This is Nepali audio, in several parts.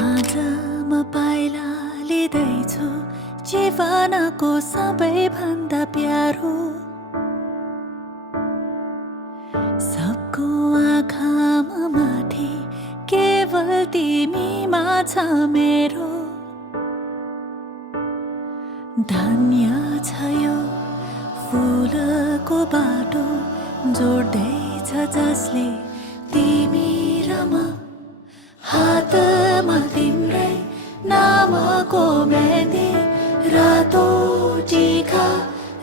आज म पाइला लिँदैछु जीवनको सबैभन्दा प्यारो सबको आँखामा माथि केवल तिमीमा छ मेरो धन्य छ यो फुलको बाटो जोड्दैछ जसले तिमी र म हातमा तिम्रै नामको मेहन्दी रातो टीका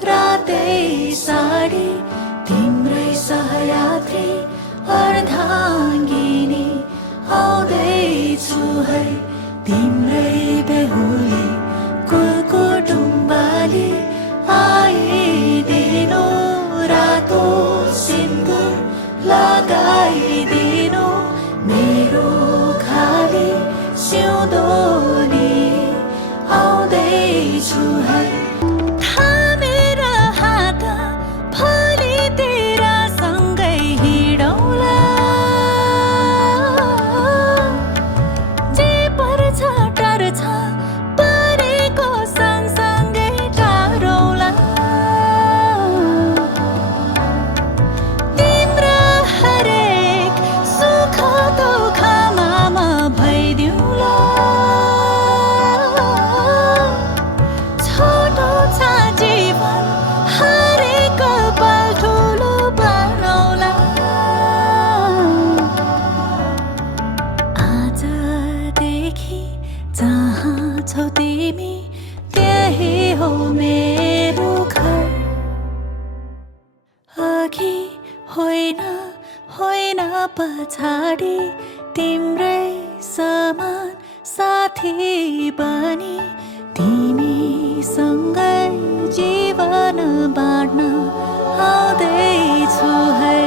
रातै साडी तिम्रै सहयात्री अर्धाङ्गिनी आउँदैछु है तिम्रै बेहुली कुलकुटुम्बाली आइदिनु रातो सिन्दुर लगाइदिनु मेरो खाली सिउँदोली आउँदैछु है थामेर हात भोलि तेरा सँगै हिँडौँला जे पर्छ टर्छ परेको सँगसँगै टारौँला तिम्रो हरेक सुख दुःखमा म भइदिउँला छोटो छ जीवन हरेक पल ठुलो बनाउला आजदेखि जहाँ छौ तिमी त्यही हो मेरो घर अघि होइन होइन पछाडि तिम्रै समान साथी बनी तिमीसँगै जीवन बाँड्न आउँदैछु है